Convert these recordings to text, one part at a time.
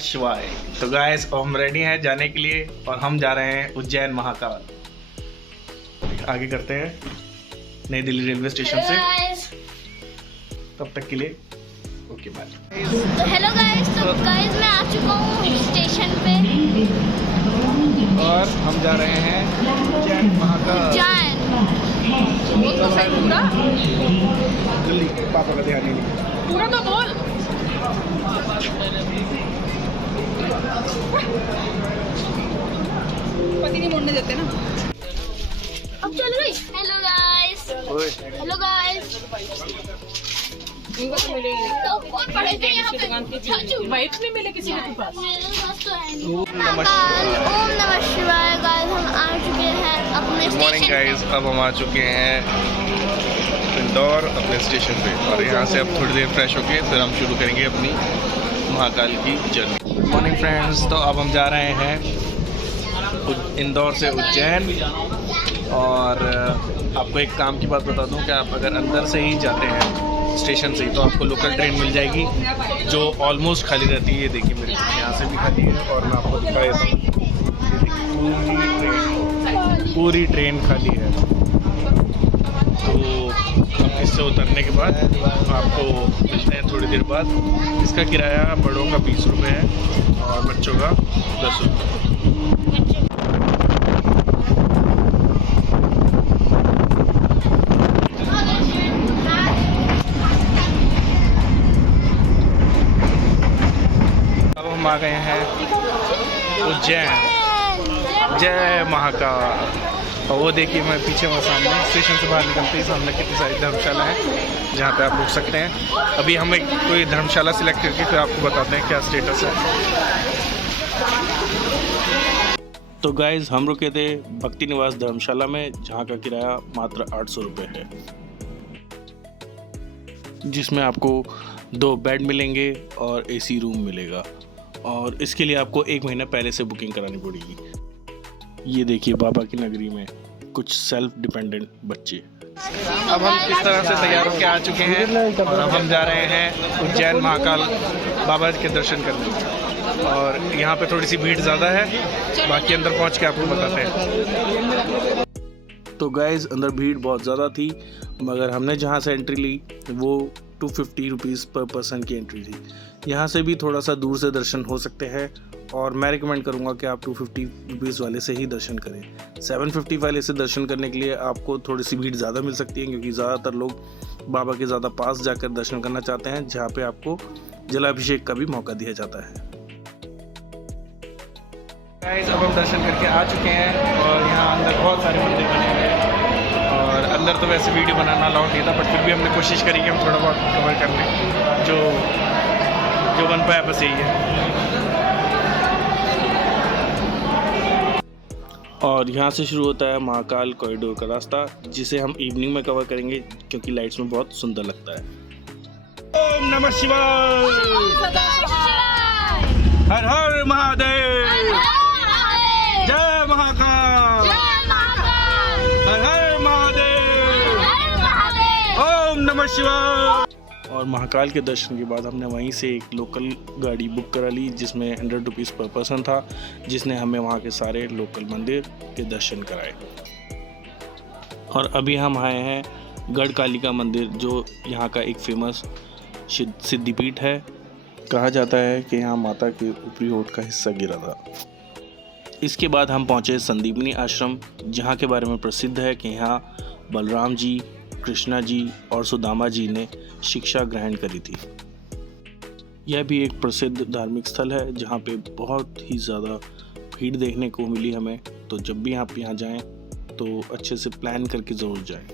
शिवाय। तो गाइस हम रेडी हैं जाने के लिए और हम जा रहे हैं उज्जैन महाकाल। आगे करते हैं नई दिल्ली रेलवे स्टेशन से। तब तक के लिए ओके बाय। तो हेलो गाइस, तो गाइस मैं आ चुका हूँ स्टेशन पे और हम जा रहे हैं उज्जैन महाकाल। उज्जैन पूरा जल्दी पापा का ध्यान नहीं। पूरा तो बोल। पति नहीं मोड़ने देते ना। अब चल गई। Hello guys, hello guys. इनको तो मिलेगी। तो कौन पढ़े थे यहाँ पे? चाचू वाइफ नहीं मिले किसी के पास। मेरे पास तो है नहीं। ओम नमः शिवाय। ओम नमः शिवाय। गाइस हम आ चुके हैं अपने गुड मॉर्निंग स्टेशन गाइस, अब हम आ चुके हैं इंदौर अपने स्टेशन पे और यहाँ से अब थोड़ी देर फ्रेश होके फिर हम शुरू करेंगे अपनी महाकाल की जर्नी। गुड मॉर्निंग फ्रेंड्स, तो अब हम जा रहे हैं इंदौर से उज्जैन। और आपको एक काम की बात बता दूं कि आप अगर अंदर से ही जाते हैं स्टेशन से ही तो आपको लोकल ट्रेन मिल जाएगी जो ऑलमोस्ट खाली रहती है। ये देखिए मेरे यहाँ से भी खाली है और मैं आपको दिखा देता हूँ, पूरी ट्रेन खाली है। तो अब इससे उतरने के बाद आपको मिलते हैं थोड़ी देर बाद। इसका किराया बड़ों का 20 रुपये है और बच्चों का 10 रुपये। अब हम आ गए हैं उज्जैन। जय महाकाल। और वो देखिए मैं पीछे वहाँ सामने स्टेशन से बाहर निकलते ही सामने कितनी सारी धर्मशाला है जहाँ पे आप रुक सकते हैं। अभी हम एक कोई धर्मशाला सिलेक्ट करके फिर आपको बताते हैं क्या स्टेटस है। तो गाइज हम रुके थे भक्ति निवास धर्मशाला में जहाँ का किराया मात्र 800 रुपये है, जिसमें आपको 2 बेड मिलेंगे और एसी रूम मिलेगा। और इसके लिए आपको 1 महीना पहले से बुकिंग करानी पड़ेगी। ये देखिए बाबा की नगरी में कुछ सेल्फ डिपेंडेंट बच्चे। अब हम किस तरह से तैयार होकर आ चुके हैं और अब हम जा रहे हैं उज्जैन महाकाल बाबा के दर्शन करने। और यहाँ पे थोड़ी सी भीड़ ज़्यादा है, बाकी अंदर पहुँच के आपको बताते हैं। तो गाइज अंदर भीड़ बहुत ज़्यादा थी, मगर हमने जहाँ से एंट्री ली वो 250 रुपीज़ पर पर्सन की एंट्री थी। यहाँ से भी थोड़ा सा दूर से दर्शन हो सकते हैं और मैं रिकमेंड करूँगा कि आप 250 रुपीज़ वाले से ही दर्शन करें। 750 वाले से दर्शन करने के लिए आपको थोड़ी सी भीड़ ज़्यादा मिल सकती है, क्योंकि ज़्यादातर लोग बाबा के ज़्यादा पास जाकर दर्शन करना चाहते हैं, जहाँ पे आपको जलाभिषेक का भी मौका दिया जाता है। गाइस अब हम दर्शन करके आ चुके हैं और यहाँ अंदर बहुत सारे मंदिर बने हुए हैं। और अंदर तो वैसे वीडियो बनाना अलाउड नहीं था, बट फिर भी हमने कोशिश करी कि हम थोड़ा बहुत कवर कर लें। जो बन पाया बस यही है। और यहाँ से शुरू होता है महाकाल कॉरिडोर का रास्ता, जिसे हम इवनिंग में कवर करेंगे क्योंकि लाइट्स में बहुत सुंदर लगता है। ओम नमः शिवाय। हर हर महादेव। जय महाकाल। हर हर महादेव। ओम नमः शिवाय। और महाकाल के दर्शन के बाद हमने वहीं से एक लोकल गाड़ी बुक करा ली, जिसमें 100 रुपीज़ पर पर्सन था, जिसने हमें वहाँ के सारे लोकल मंदिर के दर्शन कराए। और अभी हम आए हैं गढ़कालिका मंदिर, जो यहाँ का एक फेमस सिद्धिपीठ है। कहा जाता है कि यहाँ माता के ऊपरी होठ का हिस्सा गिरा था। इसके बाद हम पहुँचे संदीपनी आश्रम, जहाँ के बारे में प्रसिद्ध है कि यहाँ बलराम जी, कृष्णा जी और सुदामा जी ने शिक्षा ग्रहण करी थी। यह भी एक प्रसिद्ध धार्मिक स्थल है जहाँ पे बहुत ही ज़्यादा भीड़ देखने को मिली हमें। तो जब भी आप यहाँ जाएं तो अच्छे से प्लान करके ज़रूर जाएं।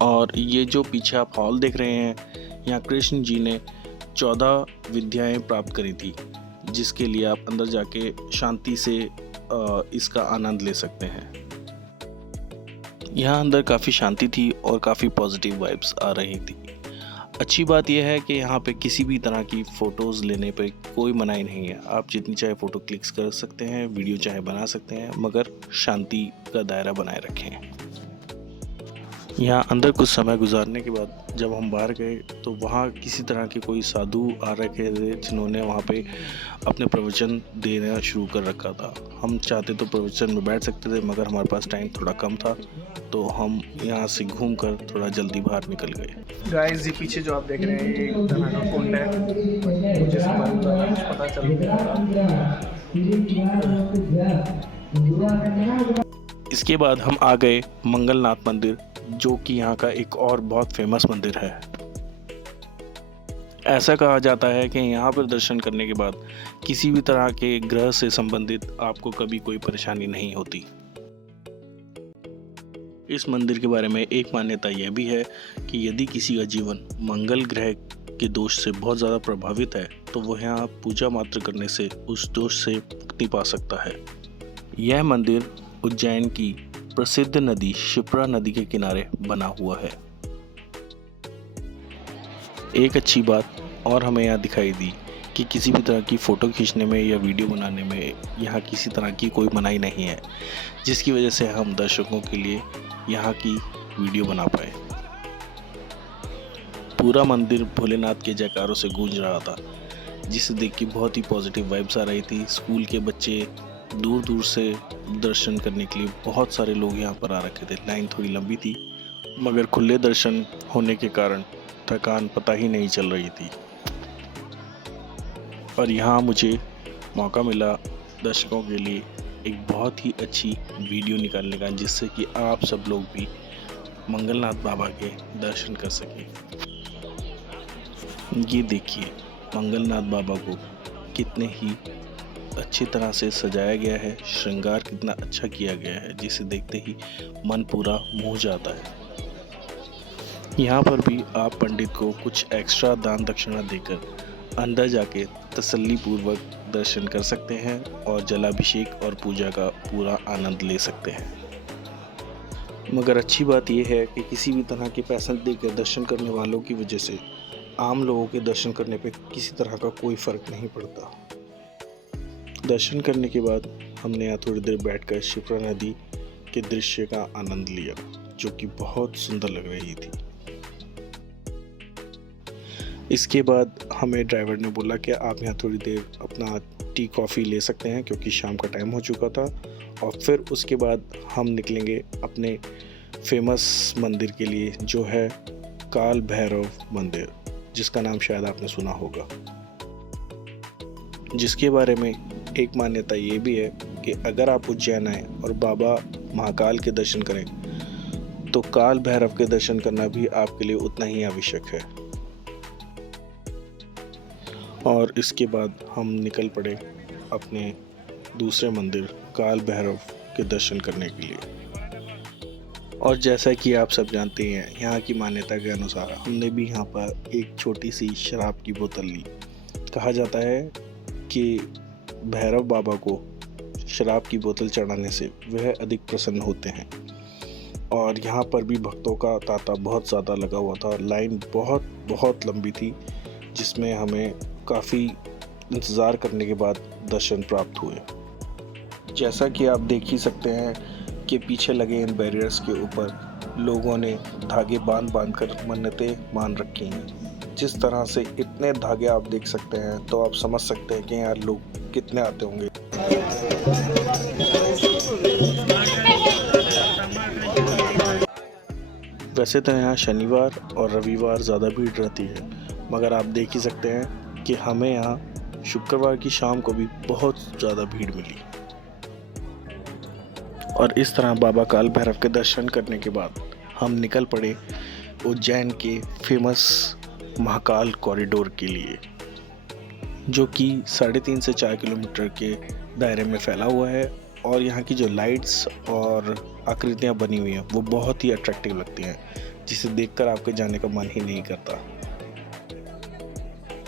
और ये जो पीछे आप हॉल देख रहे हैं, यहाँ कृष्ण जी ने 14 विद्याएं प्राप्त करी थी, जिसके लिए आप अंदर जाके शांति से इसका आनंद ले सकते हैं। यहाँ अंदर काफ़ी शांति थी और काफ़ी पॉजिटिव वाइब्स आ रही थी। अच्छी बात यह है कि यहाँ पे किसी भी तरह की फ़ोटोज़ लेने पे कोई मनाही नहीं है। आप जितनी चाहे फ़ोटो क्लिक्स कर सकते हैं, वीडियो चाहे बना सकते हैं, मगर शांति का दायरा बनाए रखें। यहाँ अंदर कुछ समय गुजारने के बाद जब हम बाहर गए तो वहाँ किसी तरह के कोई साधु आ रखे थे जिन्होंने वहाँ पे अपने प्रवचन देना शुरू कर रखा था। हम चाहते तो प्रवचन में बैठ सकते थे मगर हमारे पास टाइम थोड़ा कम था, तो हम यहाँ से घूमकर थोड़ा जल्दी बाहर निकल गए। गाइस ये पीछे जो आप देख रहे हैं ये गंगा का कुंड है, मुझे पता चल गया। इसके बाद हम आ गए मंगलनाथ मंदिर, जो कि यहाँ का एक और बहुत फेमस मंदिर है। ऐसा कहा जाता है कि यहाँ पर दर्शन करने के बाद किसी भी तरह के ग्रह से संबंधित आपको कभी कोई परेशानी नहीं होती। इस मंदिर के बारे में एक मान्यता यह भी है कि यदि किसी का जीवन मंगल ग्रह के दोष से बहुत ज़्यादा प्रभावित है तो वह यहाँ पूजा मात्र करने से उस दोष से मुक्ति पा सकता है। यह मंदिर उज्जैन की प्रसिद्ध नदी शिप्रा नदी के किनारे बना हुआ है। एक अच्छी बात और हमें यहाँ दिखाई दी कि किसी भी तरह की फ़ोटो खींचने में या वीडियो बनाने में यहाँ किसी तरह की कोई मनाही नहीं है, जिसकी वजह से हम दर्शकों के लिए यहाँ की वीडियो बना पाए। पूरा मंदिर भोलेनाथ के जयकारों से गूंज रहा था, जिसे देख के बहुत ही पॉजिटिव वाइब्स आ रही थी। स्कूल के बच्चे दूर दूर से दर्शन करने के लिए बहुत सारे लोग यहाँ पर आ रखे थे। लाइन थोड़ी लंबी थी मगर खुले दर्शन होने के कारण थकान पता ही नहीं चल रही थी। और यहाँ मुझे मौका मिला दर्शकों के लिए एक बहुत ही अच्छी वीडियो निकालने का, जिससे कि आप सब लोग भी मंगलनाथ बाबा के दर्शन कर सकें। ये देखिए मंगलनाथ बाबा को कितने ही अच्छी तरह से सजाया गया है, श्रृंगार कितना अच्छा किया गया है, जिसे देखते ही मन पूरा मोह जाता है। यहाँ पर भी आप पंडित को कुछ एक्स्ट्रा दान दक्षिणा देकर अंदर जाके तसल्ली पूर्वक दर्शन कर सकते हैं और जलाभिषेक और पूजा का पूरा आनंद ले सकते हैं। मगर अच्छी बात यह है कि किसी भी तरह के पैसा देकर दर्शन करने वालों की वजह से आम लोगों के दर्शन करने पे किसी तरह का कोई फ़र्क नहीं पड़ता। दर्शन करने के बाद हमने यहाँ थोड़ी देर बैठकर शिप्रा नदी के दृश्य का आनंद लिया, जो कि बहुत सुंदर लग रही थी। इसके बाद हमें ड्राइवर ने बोला कि आप यहाँ थोड़ी देर अपना टी कॉफ़ी ले सकते हैं, क्योंकि शाम का टाइम हो चुका था। और फिर उसके बाद हम निकलेंगे अपने फेमस मंदिर के लिए, जो है काल भैरव मंदिर, जिसका नाम शायद आपने सुना होगा। जिसके बारे में एक मान्यता ये भी है कि अगर आप उज्जैन आए और बाबा महाकाल के दर्शन करें तो काल भैरव के दर्शन करना भी आपके लिए उतना ही आवश्यक है। और इसके बाद हम निकल पड़े अपने दूसरे मंदिर काल भैरव के दर्शन करने के लिए। और जैसा कि आप सब जानते हैं, यहाँ की मान्यता के अनुसार हमने भी यहाँ पर एक छोटी सी शराब की बोतल ली। कहा जाता है कि भैरव बाबा को शराब की बोतल चढ़ाने से वह अधिक प्रसन्न होते हैं। और यहाँ पर भी भक्तों का तांता बहुत ज़्यादा लगा हुआ था। लाइन बहुत लंबी थी, जिसमें हमें काफ़ी इंतज़ार करने के बाद दर्शन प्राप्त हुए। जैसा कि आप देख ही सकते हैं कि पीछे लगे इन बैरियर्स के ऊपर लोगों ने धागे बांध कर मन्नतें मान रखी हैं। जिस तरह से इतने धागे आप देख सकते हैं तो आप समझ सकते हैं कि यहाँ लोग कितने आते होंगे। वैसे तो यहाँ शनिवार और रविवार ज़्यादा भीड़ रहती है, मगर आप देख ही सकते हैं कि हमें यहाँ शुक्रवार की शाम को भी बहुत ज़्यादा भीड़ मिली। और इस तरह बाबा काल भैरव के दर्शन करने के बाद हम निकल पड़े उज्जैन के फेमस महाकाल कॉरिडोर के लिए, जो कि 3.5 से 4 किलोमीटर के दायरे में फैला हुआ है। और यहाँ की जो लाइट्स और आकृतियाँ बनी हुई हैं वो बहुत ही अट्रैक्टिव लगती हैं, जिसे देखकर आपके जाने का मन ही नहीं करता।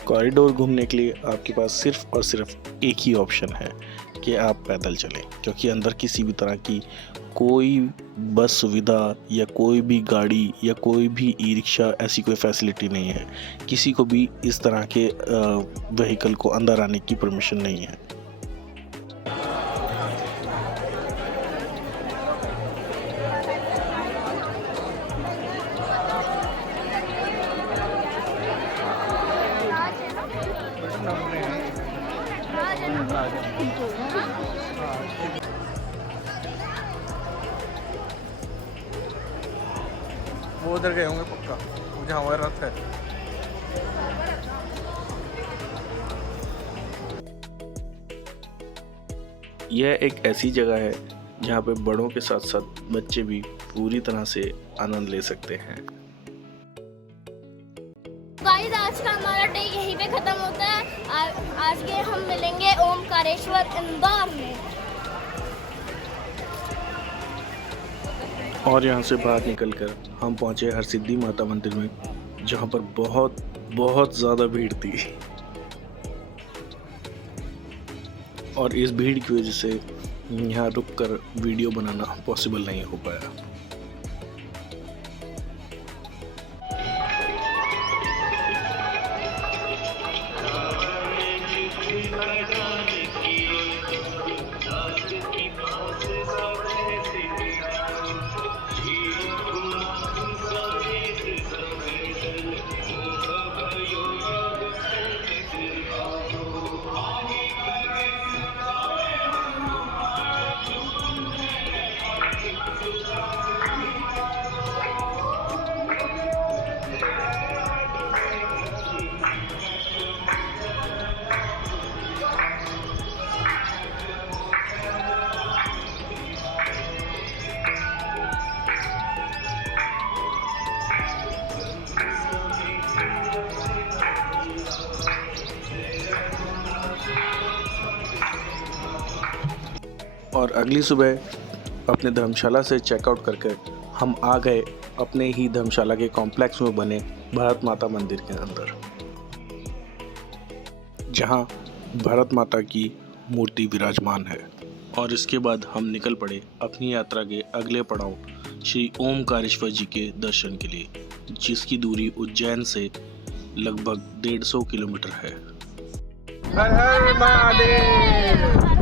कॉरिडोर घूमने के लिए आपके पास सिर्फ और सिर्फ एक ही ऑप्शन है कि आप पैदल चलें, क्योंकि अंदर किसी भी तरह की कोई बस सुविधा या कोई भी गाड़ी या कोई भी ई रिक्शा ऐसी कोई फैसिलिटी नहीं है। किसी को भी इस तरह के व्हीकल को अंदर आने की परमिशन नहीं है। वो उधर गए होंगे पक्का, मुझे हमारा रथ है। यह एक ऐसी जगह है जहाँ पे बड़ों के साथ साथ बच्चे भी पूरी तरह से आनंद ले सकते हैं। गाइस आज का हमारा डे यहीं पे खत्म होता है। आज के हम मिलेंगे ओमकारेश्वर इंदौर में। और यहाँ से बाहर निकलकर हम पहुँचे हरसिद्धि माता मंदिर में, जहाँ पर बहुत ज़्यादा भीड़ थी और इस भीड़ की वजह से यहाँ रुककर वीडियो बनाना पॉसिबल नहीं हो पाया। और अगली सुबह अपने धर्मशाला से चेकआउट करके हम आ गए अपने ही धर्मशाला के कॉम्प्लेक्स में बने भारत माता मंदिर के अंदर, जहां भारत माता की मूर्ति विराजमान है। और इसके बाद हम निकल पड़े अपनी यात्रा के अगले पड़ाव श्री ओमकारेश्वर जी के दर्शन के लिए, जिसकी दूरी उज्जैन से लगभग 150 किलोमीटर है। हर हर महादेव,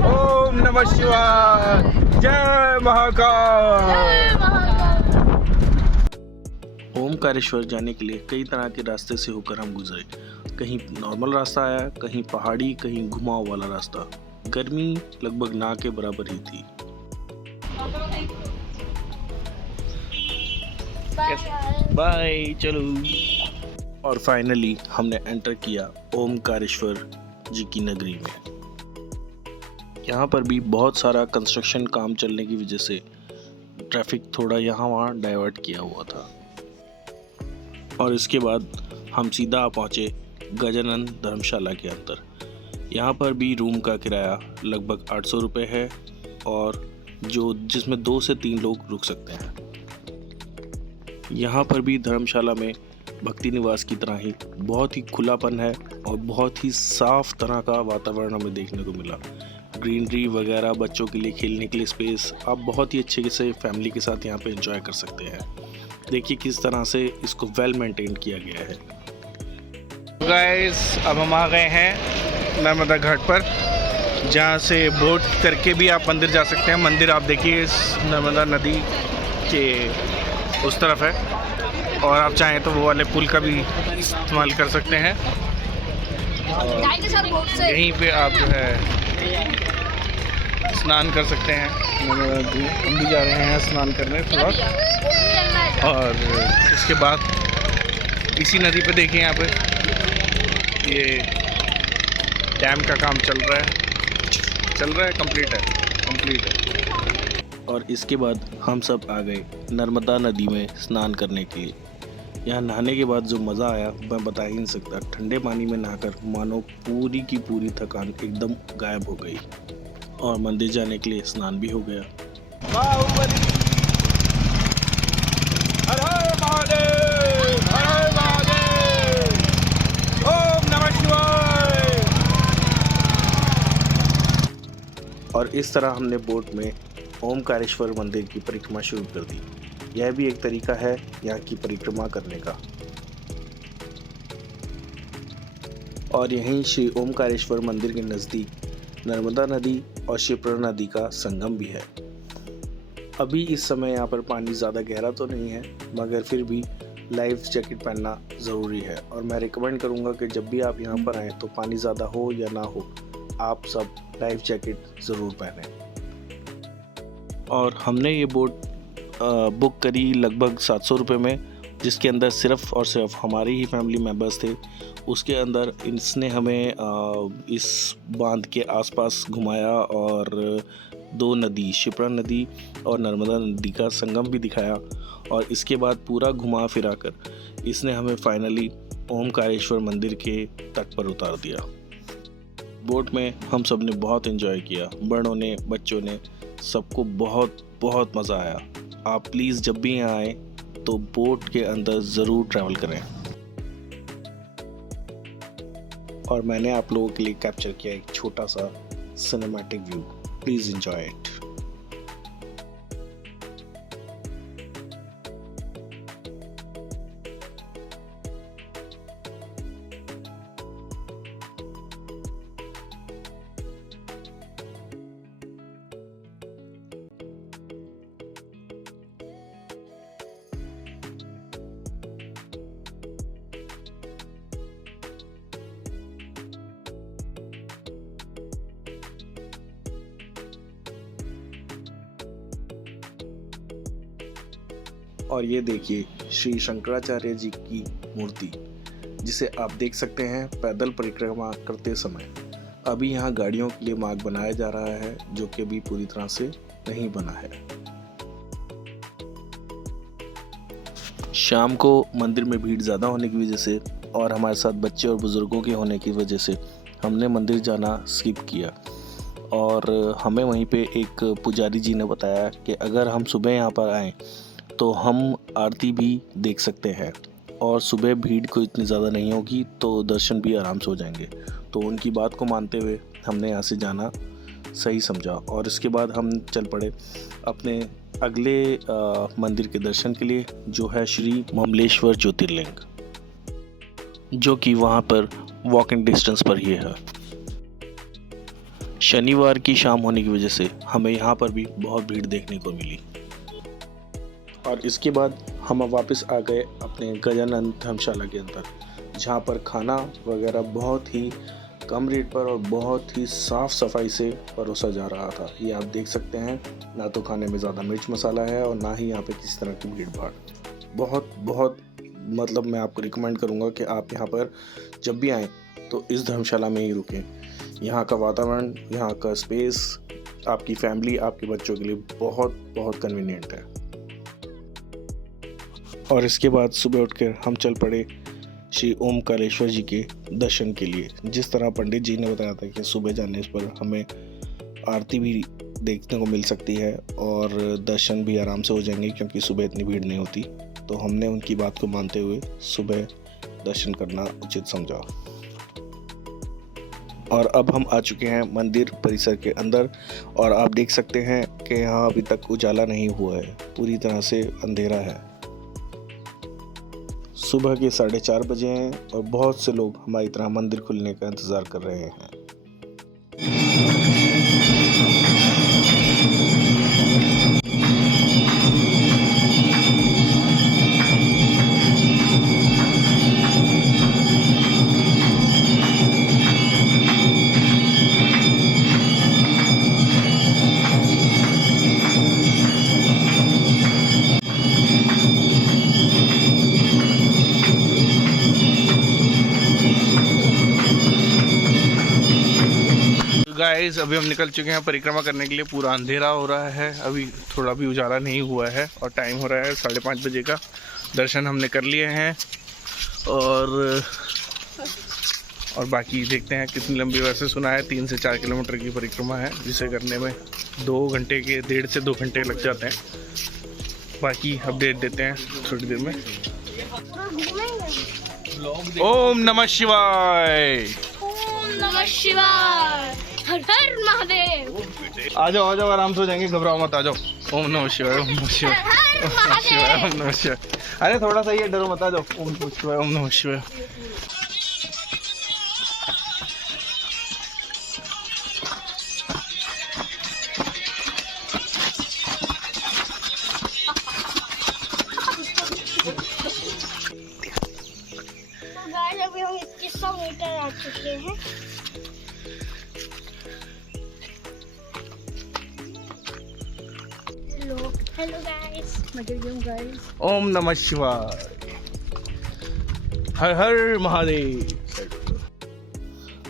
ओम नमः शिवाय, जय महाकाल। ओमकारेश्वर जाने के लिए कई तरह के रास्ते से होकर हम गुजरे। कहीं नॉर्मल रास्ता आया, कहीं पहाड़ी, कहीं घुमाव वाला रास्ता। गर्मी लगभग ना के बराबर ही थी। बाय, चलो। और फाइनली हमने एंटर किया ओमकारेश्वर जी की नगरी में। यहाँ पर भी बहुत सारा कंस्ट्रक्शन काम चलने की वजह से ट्रैफिक थोड़ा यहाँ वहाँ डाइवर्ट किया हुआ था। और इसके बाद हम सीधा पहुँचे गजानन धर्मशाला के अंदर। यहाँ पर भी रूम का किराया लगभग 800 रुपये है, और जिसमें 2 से 3 लोग रुक सकते हैं। यहाँ पर भी धर्मशाला में भक्ति निवास की तरह ही बहुत ही खुलापन है और बहुत ही साफ तरह का वातावरण हमें देखने को मिला। ग्रीनरी वगैरह, बच्चों के लिए खेलने के लिए स्पेस, आप बहुत ही अच्छे से फैमिली के साथ यहाँ पे एंजॉय कर सकते हैं। देखिए किस तरह से इसको वेल मेंटेन किया गया है। गाइस अब हम आ गए हैं नर्मदा घाट पर, जहाँ से बोट करके भी आप मंदिर जा सकते हैं। मंदिर आप देखिए इस नर्मदा नदी के उस तरफ है, और आप चाहें तो वो वाले पुल का भी इस्तेमाल कर सकते हैं। यहीं पे आप जो है स्नान कर सकते हैं। हम भी जा रहे हैं स्नान करने थोड़ा। और इसके बाद इसी नदी पे देखिए, यहाँ पे ये डैम का काम चल रहा है, कंप्लीट है। और इसके बाद हम सब आ गए नर्मदा नदी में स्नान करने के लिए। यहाँ नहाने के बाद जो मज़ा आया मैं बता ही नहीं सकता। ठंडे पानी में नहाकर मानो पूरी की पूरी थकान एकदम गायब हो गई, और मंदिर जाने के लिए स्नान भी हो गया। हर हर महादेव, हर हर महादेव, ओम नमः शिवाय। और इस तरह हमने बोट में ओमकारेश्वर मंदिर की परिक्रमा शुरू कर दी। यह भी एक तरीका है यहाँ की परिक्रमा करने का। और यहीं श्री ओमकारेश्वर मंदिर के नज़दीक नर्मदा नदी और शिप्रा नदी का संगम भी है। अभी इस समय यहाँ पर पानी ज़्यादा गहरा तो नहीं है, मगर फिर भी लाइफ जैकेट पहनना ज़रूरी है। और मैं रिकमेंड करूँगा कि जब भी आप यहाँ पर आएँ तो पानी ज़्यादा हो या ना हो, आप सब लाइफ जैकेट ज़रूर पहनें। और हमने ये बोट बुक करी लगभग 700 रुपये में, जिसके अंदर सिर्फ़ और सिर्फ हमारे ही फैमिली मेम्बर्स थे। उसके अंदर इसने हमें इस बांध के आसपास घुमाया और 2 नदी, शिप्रा नदी और नर्मदा नदी का संगम भी दिखाया। और इसके बाद पूरा घुमा फिरा कर इसने हमें फाइनली ओमकारेश्वर मंदिर के तट पर उतार दिया। बोट में हम सब ने बहुत एंजॉय किया, बड़ों ने, बच्चों ने, सबको बहुत बहुत मज़ा आया। आप प्लीज़ जब भी यहाँ आएँ तो बोट के अंदर ज़रूर ट्रैवल करें। और मैंने आप लोगों के लिए कैप्चर किया एक छोटा सा cinematic view. Please enjoy it. और ये देखिए श्री शंकराचार्य जी की मूर्ति, जिसे आप देख सकते हैं पैदल परिक्रमा करते समय। अभी यहाँ गाड़ियों के लिए मार्ग बनाया जा रहा है, जो कि अभी पूरी तरह से नहीं बना है। शाम को मंदिर में भीड़ ज़्यादा होने की वजह से और हमारे साथ बच्चे और बुज़ुर्गों के होने की वजह से हमने मंदिर जाना स्किप किया। और हमें वहीं पे एक पुजारी जी ने बताया कि अगर हम सुबह यहाँ पर आएँ तो हम आरती भी देख सकते हैं और सुबह भीड़ को इतनी ज़्यादा नहीं होगी, तो दर्शन भी आराम से हो जाएंगे। तो उनकी बात को मानते हुए हमने यहाँ से जाना सही समझा। और इसके बाद हम चल पड़े अपने अगले मंदिर के दर्शन के लिए, जो है श्री ममलेश्वर ज्योतिर्लिंग, जो कि वहाँ पर वॉकिंग डिस्टेंस पर ही है। शनिवार की शाम होने की वजह से हमें यहाँ पर भी बहुत भीड़ देखने को मिली। और इसके बाद हम वापस आ गए अपने गजानन धर्मशाला के अंदर, जहाँ पर खाना वगैरह बहुत ही कम रेट पर और बहुत ही साफ़ सफाई से परोसा जा रहा था। ये आप देख सकते हैं, ना तो खाने में ज़्यादा मिर्च मसाला है और ना ही यहाँ पे किसी तरह की भीड़ भाड़। बहुत मतलब मैं आपको रिकमेंड करूँगा कि आप यहाँ पर जब भी आएँ तो इस धर्मशाला में ही रुकें। यहाँ का वातावरण, यहाँ का स्पेस आपकी फैमिली, आपके बच्चों के लिए बहुत कन्वीनियंट है। और इसके बाद सुबह उठकर हम चल पड़े श्री ओमकारेश्वर जी के दर्शन के लिए। जिस तरह पंडित जी ने बताया था कि सुबह जाने पर हमें आरती भी देखने को मिल सकती है और दर्शन भी आराम से हो जाएंगे, क्योंकि सुबह इतनी भीड़ नहीं होती। तो हमने उनकी बात को मानते हुए सुबह दर्शन करना उचित समझा। और अब हम आ चुके हैं मंदिर परिसर के अंदर, और आप देख सकते हैं कि यहाँ अभी तक उजाला नहीं हुआ है, पूरी तरह से अंधेरा है। सुबह के 4:30 बजे हैं और बहुत से लोग हमारी तरह मंदिर खुलने का इंतज़ार कर रहे हैं। गाइस अभी हम निकल चुके हैं परिक्रमा करने के लिए। पूरा अंधेरा हो रहा है, अभी थोड़ा भी उजाला नहीं हुआ है और टाइम हो रहा है 5:30 बजे का। दर्शन हमने कर लिए हैं और बाकी देखते हैं कितनी लंबी। वैसे सुना है 3 से 4 किलोमीटर की परिक्रमा है, जिसे करने में 1.5 से 2 घंटे लग जाते हैं। बाकी अपडेट देते हैं थोड़ी देर में। ओम नमः शिवाय। ओम नमः शिवाय। हर हर महादेव। आ जाओ आराम से हो जाएंगे, घबराओ मत, आ जाओ। ओम नमः शिवाय, ओम नमः शिवाय, ओम नमः शिवाय, ओम नमः शिवाय। अरे थोड़ा सा ये डरो मत, आ जाओ। ओम नमः शिवाय, ओम नमः शिवाय। तो गाइस अभी हम 2100 मीटर आ चुके हैं। Hello guys. मैं गिर गया हूँ गाइस। ओम नमः शिवाय, हर हर महादेव।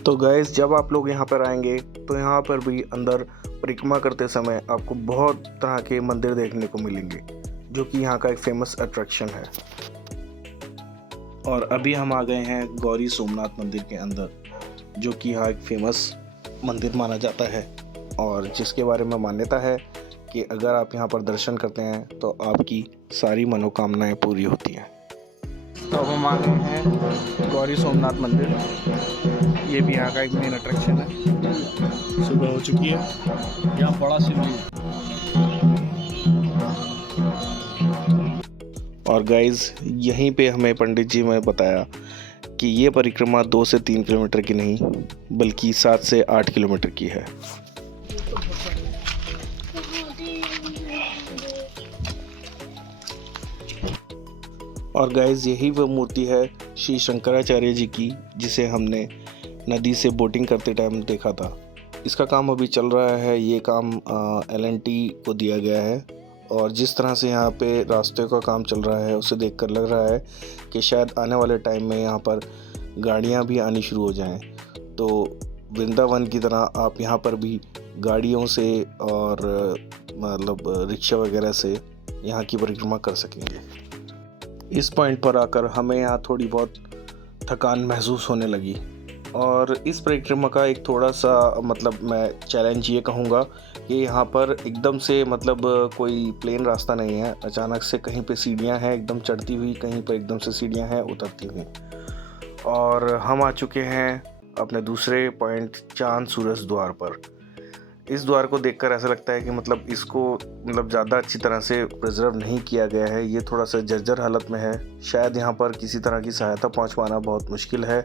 तो गैस, जब आप लोग यहाँ पर आएंगे तो यहाँ पर भी अंदर परिक्रमा करते समय आपको बहुत तरह के मंदिर देखने को मिलेंगे, जो कि यहाँ का एक फेमस अट्रैक्शन है। और अभी हम आ गए हैं गौरी सोमनाथ मंदिर के अंदर, जो कि यहाँ एक फेमस मंदिर माना जाता है और जिसके बारे में मान्यता है कि अगर आप यहाँ पर दर्शन करते हैं तो आपकी सारी मनोकामनाएं पूरी होती हैं। तो अब हम आ गए हैं गौरी सोमनाथ मंदिर। ये भी यहाँ का एक मेन अट्रैक्शन है। सुबह हो चुकी है, यहाँ बड़ा शिवलिंग। और गाइज, यहीं पे हमें पंडित जी ने बताया कि ये परिक्रमा 2 से 3 किलोमीटर की नहीं बल्कि 7 से 8 किलोमीटर की है। और गाइज, यही वो मूर्ति है श्री शंकराचार्य जी की, जिसे हमने नदी से बोटिंग करते टाइम देखा था। इसका काम अभी चल रहा है। ये काम L&T को दिया गया है और जिस तरह से यहाँ पे रास्ते का काम चल रहा है उसे देखकर लग रहा है कि शायद आने वाले टाइम में यहाँ पर गाड़ियाँ भी आनी शुरू हो जाएं। तो वृंदावन की तरह आप यहाँ पर भी गाड़ियों से और मतलब रिक्शा वगैरह से यहाँ की परिक्रमा कर सकेंगे। इस पॉइंट पर आकर हमें यहाँ थोड़ी बहुत थकान महसूस होने लगी और इस परिक्रमा का एक थोड़ा सा मतलब मैं चैलेंज ये कहूँगा कि यहाँ पर एकदम से मतलब कोई प्लेन रास्ता नहीं है। अचानक से कहीं पे सीढ़ियाँ हैं एकदम चढ़ती हुई, कहीं पर एकदम से सीढ़ियाँ हैं उतरती हुई। और हम आ चुके हैं अपने दूसरे पॉइंट चांद सूरज द्वार पर। इस द्वार को देखकर ऐसा लगता है कि मतलब इसको मतलब ज़्यादा अच्छी तरह से प्रिजर्व नहीं किया गया है। ये थोड़ा सा जर्जर हालत में है। शायद यहाँ पर किसी तरह की सहायता पहुँच पाना बहुत मुश्किल है,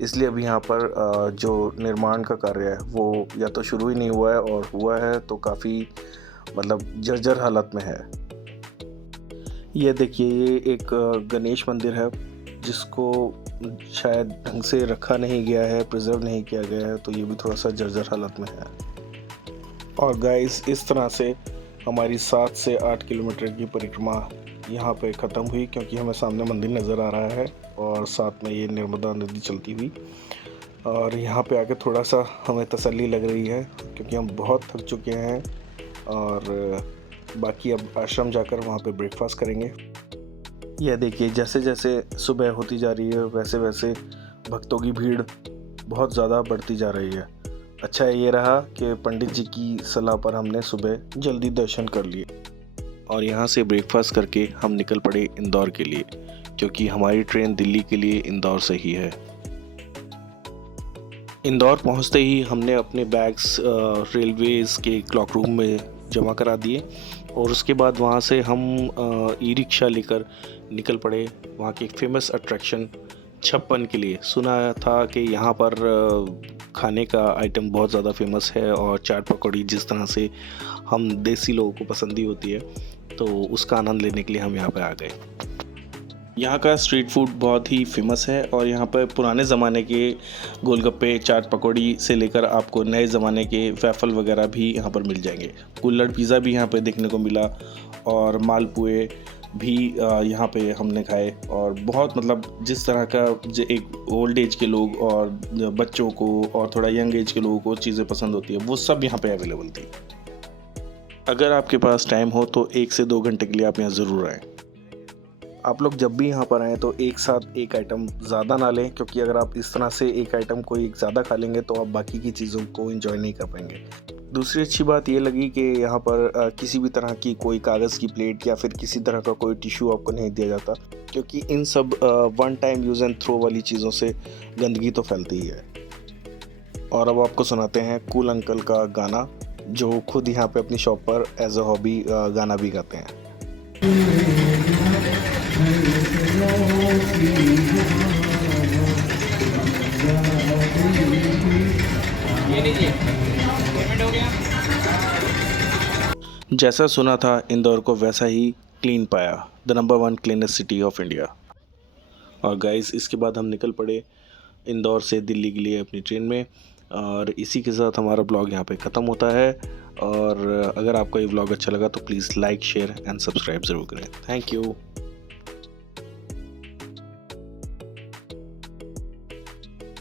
इसलिए अभी यहाँ पर जो निर्माण का कार्य है वो या तो शुरू ही नहीं हुआ है और हुआ है तो काफ़ी मतलब जर्जर हालत में है। ये देखिए, ये एक गणेश मंदिर है जिसको शायद ढंग से रखा नहीं गया है, प्रिजर्व नहीं किया गया है, तो ये भी थोड़ा सा जर्जर हालत में है। और गाइस, इस तरह से हमारी 7 से 8 किलोमीटर की परिक्रमा यहाँ पे ख़त्म हुई, क्योंकि हमें सामने मंदिर नज़र आ रहा है और साथ में ये नर्मदा नदी चलती हुई। और यहाँ पे आके थोड़ा सा हमें तसल्ली लग रही है क्योंकि हम बहुत थक चुके हैं और बाकी अब आश्रम जाकर वहाँ पे ब्रेकफास्ट करेंगे। यह देखिए, जैसे जैसे सुबह होती जा रही है वैसे वैसे भक्तों की भीड़ बहुत ज़्यादा बढ़ती जा रही है। अच्छा ये रहा कि पंडित जी की सलाह पर हमने सुबह जल्दी दर्शन कर लिए और यहाँ से ब्रेकफास्ट करके हम निकल पड़े इंदौर के लिए, क्योंकि हमारी ट्रेन दिल्ली के लिए इंदौर से ही है। इंदौर पहुँचते ही हमने अपने बैग्स रेलवेज़ के क्लॉक रूम में जमा करा दिए और उसके बाद वहाँ से हम ई रिक्शा लेकर निकल पड़े वहाँ के एक फेमस अट्रैक्शन छप्पन के लिए। सुना था कि यहाँ पर खाने का आइटम बहुत ज़्यादा फेमस है और चाट पकौड़ी जिस तरह से हम देसी लोगों को पसंद ही होती है, तो उसका आनंद लेने के लिए हम यहाँ पे आ गए। यहाँ का स्ट्रीट फूड बहुत ही फेमस है और यहाँ पर पुराने ज़माने के गोलगप्पे, चाट पकौड़ी से लेकर आपको नए ज़माने के वैफल वगैरह भी यहाँ पर मिल जाएंगे। कुल्हड़ पिज़्ज़ा भी यहाँ पर देखने को मिला और मालपुए भी यहाँ पे हमने खाए। और बहुत मतलब जिस तरह का एक ओल्ड एज के लोग और बच्चों को और थोड़ा यंग एज के लोगों को चीज़ें पसंद होती है वो सब यहाँ पे अवेलेबल थी। अगर आपके पास टाइम हो तो 1 से 2 घंटे के लिए आप यहाँ ज़रूर आएँ। आप लोग जब भी यहाँ पर आएँ तो एक साथ एक आइटम ज़्यादा ना लें, क्योंकि अगर आप इस तरह से एक आइटम कोई ज़्यादा खा लेंगे तो आप बाकी की चीज़ों को एंजॉय नहीं कर पाएंगे। दूसरी अच्छी बात ये लगी कि यहाँ पर किसी भी तरह की कोई कागज़ की प्लेट या फिर किसी तरह का कोई टिश्यू आपको नहीं दिया जाता, क्योंकि इन सब one time use and throw वाली चीज़ों से गंदगी तो फैलती ही है। और अब आपको सुनाते हैं कूल अंकल का गाना, जो खुद यहाँ पे अपनी शॉप पर एज अ हॉबी गाना भी गाते हैं। जैसा सुना था इंदौर को वैसा ही क्लीन पाया, the number 1 cleanest city of India. और गाइस, इसके बाद हम निकल पड़े इंदौर से दिल्ली के लिए अपनी ट्रेन में। और इसी के साथ हमारा ब्लॉग यहाँ पे ख़त्म होता है। और अगर आपको ये ब्लॉग अच्छा लगा तो please like, share and subscribe ज़रूर करें। Thank you.